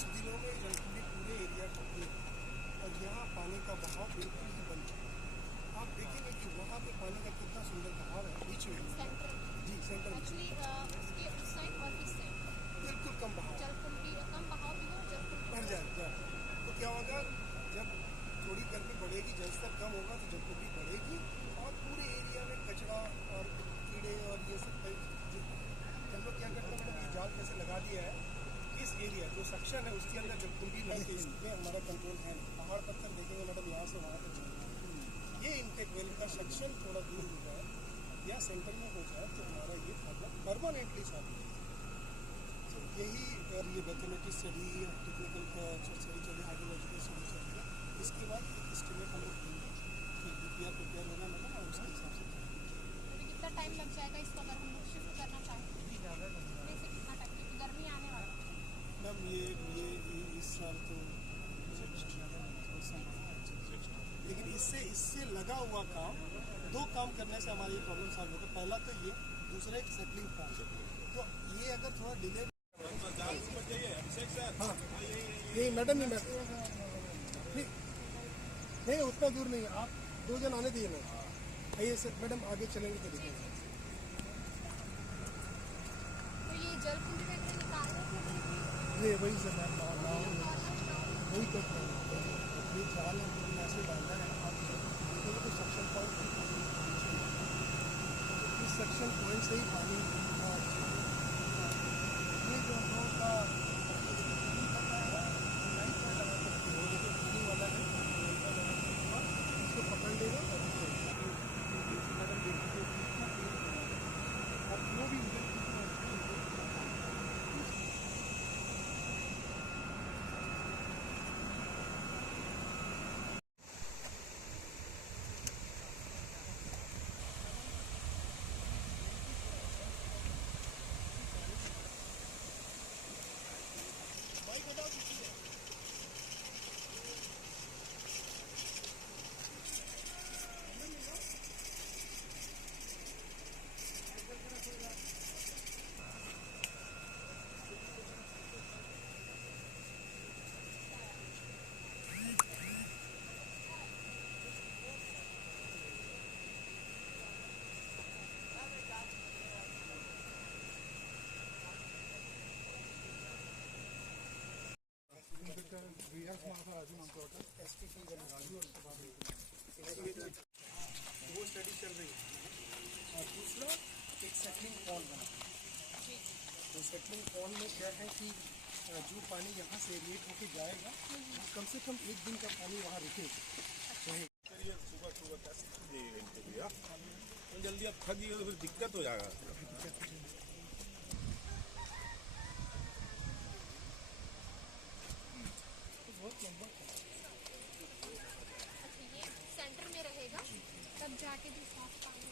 कुछ दिनों में जलकुंभी पूरे एरिया को घेर और यहाँ पानी का बहाव बिल्कुल ही बंद है। आप देखेंगे कि वहाँ पे पानी का कितना सुंदर बहाव है बीच में सेंटर जी सेंटर एक्चुअली उसके उस साइड और इस साइड बिल्कुल कम बहाव जलकुंभी कम बहाव भी हो जलकुंभी भर जाएगा। तो क्या होगा जब थोड़ी गर्मी बढ़ेगी जलस्तर कम होगा तो जलकुंभी बढ़ेगी और पूरे एरिया में कचरा और कीड़े और ये सब हम लोग क्या करते हैं मैडम जाल कैसे लगा दिया है इस एरिया जो सेक्शन है उसके अंदर जलकुंभी नहीं है इसमें हमारा कंट्रोल है। पहाड़ पत्थर देखेंगे मैडम यहाँ से वहाँ तक चलेगा। ये इनटेक वेल का सेक्शन थोड़ा दूर हो जाए या सेंटर में हो जाए तो हमारा ये प्रॉब्लम परमानेंटली सॉल्व हो जाए। तो यही और ये मैथमेटिक्स स्टडी टेक्निकल स्टडी चली हाइड्रोलॉजिकल स्टडी चली है। इसके बाद एक एस्टिमेट हम लोग देंगे कि DPR प्रिपेयर होगा मैडम और उसके हिसाब से कितना टाइम लग जाएगा इसको अगर हम लोग शिफ्ट करना चाहें कितना टाइम क्योंकि गर्मी आने वाला है मैम ये इस साल तो लेकिन इससे लगा हुआ काम दो काम करने से हमारी ये प्रॉब्लम सॉल्व होगा। पहला तो ये दूसरा एक सेटलिंग काम तो ये अगर थोड़ा डिले हाँ नहीं मैडम नहीं उतना दूर नहीं आप दो जन आने दिए ना आइए सर मैडम आगे चलेंगे तो दिखेंगे। तो ये जलकुंभी में से निकालने के लिए ये वही सर मैम वही करते हैं ये जाल हमने ऐसे डालना है आप देखोगे तो सक्शन पॉइंट इस सक्शन पॉइंट से ही पानी ये जो हम लोगों का वाला है इसको पकड़ लेगा और जो भी वो स्टडी चल रही है और दूसरा एक सेटलिंग पॉन्ड बना तो सेटलिंग पॉन्ड में क्या है कि जो पानी यहाँ से एरिएट होके जाएगा कम से कम एक दिन का पानी वहाँ रुकेगा। सुबह जल्दी आप थक गए तो फिर दिक्कत हो जाएगा। ये सेंटर में रहेगा तब जाके भी साफ पानी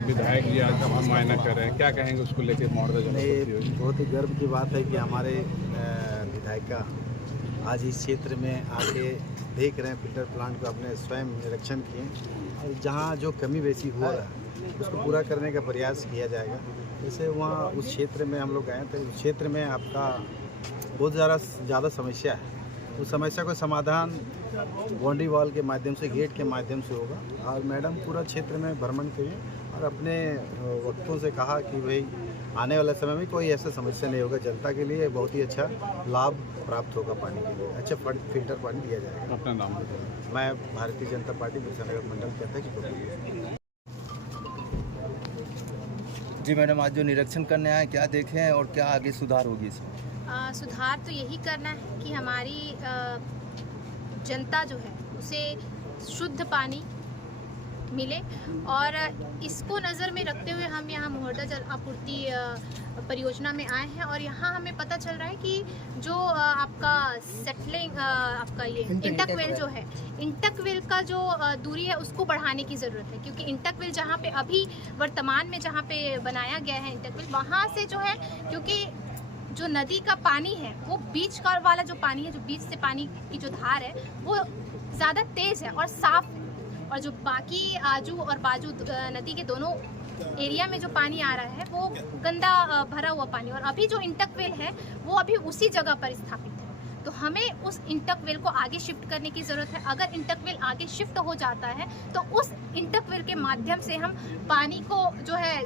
विधायक जी आज हम मुआयना कर रहे हैं, क्या कहेंगे उसको लेकर नहीं, बहुत ही गर्व की बात है कि हमारे विधायिका आज इस क्षेत्र में आके देख रहे हैं फिल्टर प्लांट को अपने स्वयं निरीक्षण किए और जहाँ जो कमी बेसी हो रहा है उसको पूरा करने का प्रयास किया जाएगा। जैसे वहाँ उस क्षेत्र में हम लोग गए थे, उस क्षेत्र में आपका बहुत ज़्यादा समस्या है। उस समस्या का समाधान बाउंड्री वॉल के माध्यम से गेट के माध्यम से होगा और मैडम पूरा क्षेत्र में भ्रमण किए और अपने वक्तों से कहा कि भाई आने वाले समय में कोई ऐसा समस्या नहीं होगा, जनता के लिए बहुत ही अच्छा लाभ प्राप्त होगा, पानी के लिए अच्छा फिल्टर पानी दिया जाएगा। अपना नाम मैं भारतीय जनता पार्टी बिरसानगर मंडल के अध्यक्ष। जी मैडम, आज जो निरीक्षण करने आए क्या देखें और क्या आगे सुधार होगी इसमें? सुधार तो यही करना है कि हमारी जनता जो है उसे शुद्ध पानी मिले और इसको नज़र में रखते हुए हम यहाँ मुहर्दा जल आपूर्ति परियोजना में आए हैं और यहाँ हमें पता चल रहा है कि जो आपका सेटलिंग आपका ये इंटकवेल जो है, इंटकवेल का जो दूरी है उसको बढ़ाने की ज़रूरत है क्योंकि इंटकवेल जहाँ पे अभी वर्तमान में जहाँ पे बनाया गया है इंटकवेल वहाँ से जो है क्योंकि जो नदी का पानी है वो बीच का वाला जो पानी है, जो बीच से पानी की जो धार है वो ज़्यादा तेज़ है और साफ़ है और जो बाकी आजू और बाजू नदी के दोनों एरिया में जो पानी आ रहा है वो गंदा भरा हुआ पानी, और अभी जो इंटक वेल है वो अभी उसी जगह पर स्थापित है। तो हमें उस इंटक वेल को आगे शिफ्ट करने की ज़रूरत है। अगर इंटक वेल आगे शिफ्ट हो जाता है तो उस इंटक वेल के माध्यम से हम पानी को जो है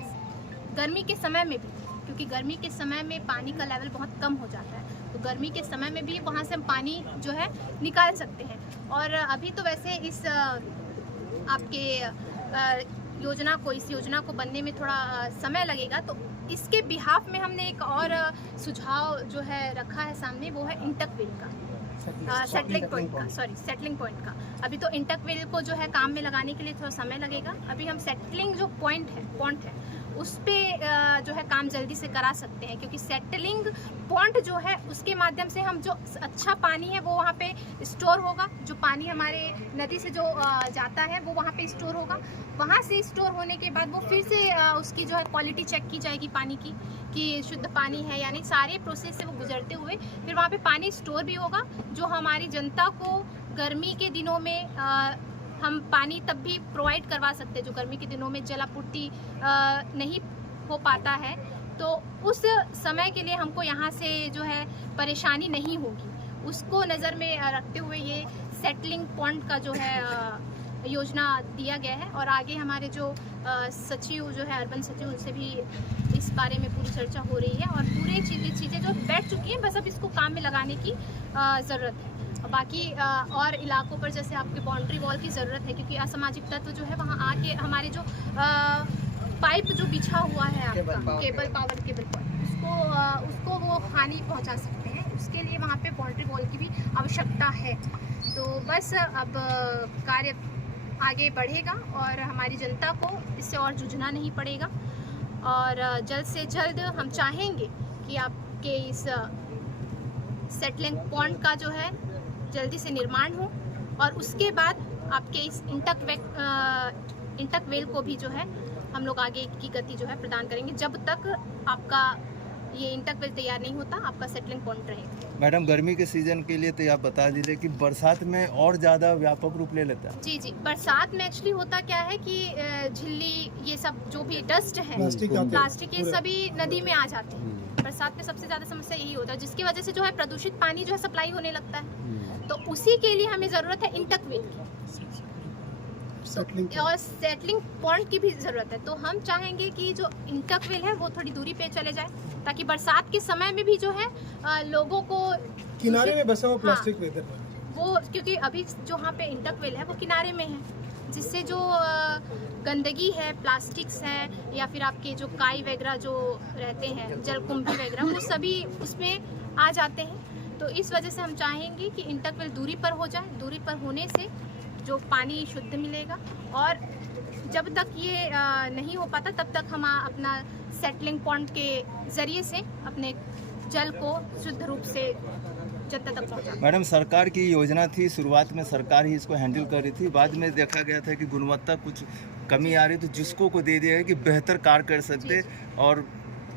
गर्मी के समय में भी, क्योंकि गर्मी के समय में पानी का लेवल बहुत कम हो जाता है, तो गर्मी के समय में भी वहाँ से हम पानी जो है निकाल सकते हैं। और अभी तो वैसे इस आपके इस योजना को बनने में थोड़ा समय लगेगा, तो इसके बिहाफ में हमने एक और सुझाव जो है रखा है सामने, वो है इंटक वेल का, सेटलिंग पॉइंट का। अभी तो इंटक वेल को जो है काम में लगाने के लिए थोड़ा समय लगेगा। अभी हम सेटलिंग जो पॉइंट है उस पे जो है काम जल्दी से करा सकते हैं, क्योंकि सेटलिंग पॉइंट जो है उसके माध्यम से हम जो अच्छा पानी है वो वहाँ पे स्टोर होगा। जो पानी हमारे नदी से जो जाता है वो वहाँ पे स्टोर होगा। वहाँ से स्टोर होने के बाद वो फिर से उसकी जो है क्वालिटी चेक की जाएगी पानी की, कि शुद्ध पानी है यानी सारे प्रोसेस से वो गुजरते हुए फिर वहाँ पे पानी स्टोर भी होगा, जो हमारी जनता को गर्मी के दिनों में हम पानी तब भी प्रोवाइड करवा सकते हैं। जो गर्मी के दिनों में जलापूर्ति नहीं हो पाता है, तो उस समय के लिए हमको यहाँ से जो है परेशानी नहीं होगी, उसको नज़र में रखते हुए ये सेटलिंग पॉइंट का जो है योजना दिया गया है। और आगे हमारे जो सचिव जो है अर्बन सचिव, उनसे भी इस बारे में पूरी चर्चा हो रही है, और पूरे चीज़ें जो बैठ चुकी हैं, बस अब इसको काम में लगाने की ज़रूरत है। बाकी और इलाकों पर जैसे आपके बाउंड्री वॉल की ज़रूरत है, क्योंकि असामाजिक तत्व जो है वहाँ आके हमारे जो पाइप जो बिछा हुआ है आपका पावर केबल पॉइंट, उसको वो हानि पहुँचा सकते हैं। उसके लिए वहाँ पे बाउंड्री वॉल की भी आवश्यकता है। तो बस अब कार्य आगे बढ़ेगा और हमारी जनता को इससे और जूझना नहीं पड़ेगा, और जल्द से जल्द हम चाहेंगे कि आपके इस सेटलिंग पॉइंट का जो है जल्दी से निर्माण हो, और उसके बाद आपके इस इंटक वेल को भी जो है हम लोग आगे की गति जो है प्रदान करेंगे। जब तक आपका ये इंटक वेल तैयार नहीं होता, आपका सेटलिंग पॉइंट रहेगा। मैडम, गर्मी के सीजन के लिए तो आप बता दीजिए कि बरसात में और ज़्यादा व्यापक रूप ले लेता है। जी, बरसात में एक्चुअली होता क्या है कि झिल्ली, ये सब जो भी डस्ट है, प्लास्टिक, ये सभी नदी में आ जाते हैं। बरसात में सबसे ज़्यादा समस्या यही होता है, जिसकी वजह से जो है प्रदूषित पानी जो है सप्लाई होने लगता है। तो उसी के लिए हमें ज़रूरत है इंटक वेल की, और सेटलिंग पॉइंट की भी ज़रूरत है। तो हम चाहेंगे कि जो इंटक वेल है वो थोड़ी दूरी पे चले जाए, ताकि बरसात के समय में भी जो है लोगों को किनारे में बसा हुआ प्लास्टिक वेदर वो, क्योंकि अभी जो वहाँ पे इंटक वेल है वो किनारे में है, जिससे जो गंदगी है, प्लास्टिक्स है, या फिर आपके जो काई वगैरह जो रहते हैं, जलकुंभी वगैरह, वो सभी उसमें आ जाते हैं। तो इस वजह से हम चाहेंगे कि इंटक वेल दूरी पर हो जाए। दूरी पर होने से जो पानी शुद्ध मिलेगा, और जब तक ये नहीं हो पाता तब तक हम अपना सेटलिंग पॉइंट के ज़रिए से अपने जल को शुद्ध रूप से जनता तक पहुँचा। मैडम, सरकार की योजना थी, शुरुआत में सरकार ही इसको हैंडल कर रही थी, बाद में देखा गया था कि गुणवत्ता कुछ कमी आ रही, तो जिसको को दे दिया है कि बेहतर कार्य कर सकते और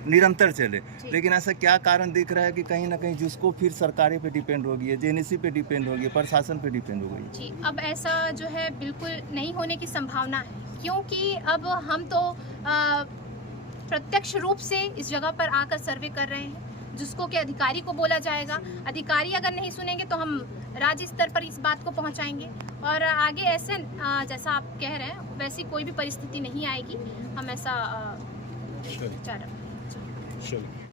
निरंतर चले। लेकिन ऐसा क्या कारण दिख रहा है कि कहीं ना कहीं जिसको फिर सरकारें पे डिपेंड हो गई है, जेएनएससी पे डिपेंड हो गई है, प्रशासन पे डिपेंड हो गई है? जी, अब ऐसा जो है बिल्कुल नहीं होने की संभावना है, क्योंकि अब हम तो प्रत्यक्ष रूप से इस जगह पर आकर सर्वे कर रहे हैं, जिसको कि अधिकारी को बोला जाएगा। अधिकारी अगर नहीं सुनेंगे तो हम राज्य स्तर पर इस बात को पहुंचाएंगे, और आगे ऐसे जैसा आप कह रहे हैं वैसी कोई भी परिस्थिति नहीं आएगी। हम ऐसा चाह रहे हैं।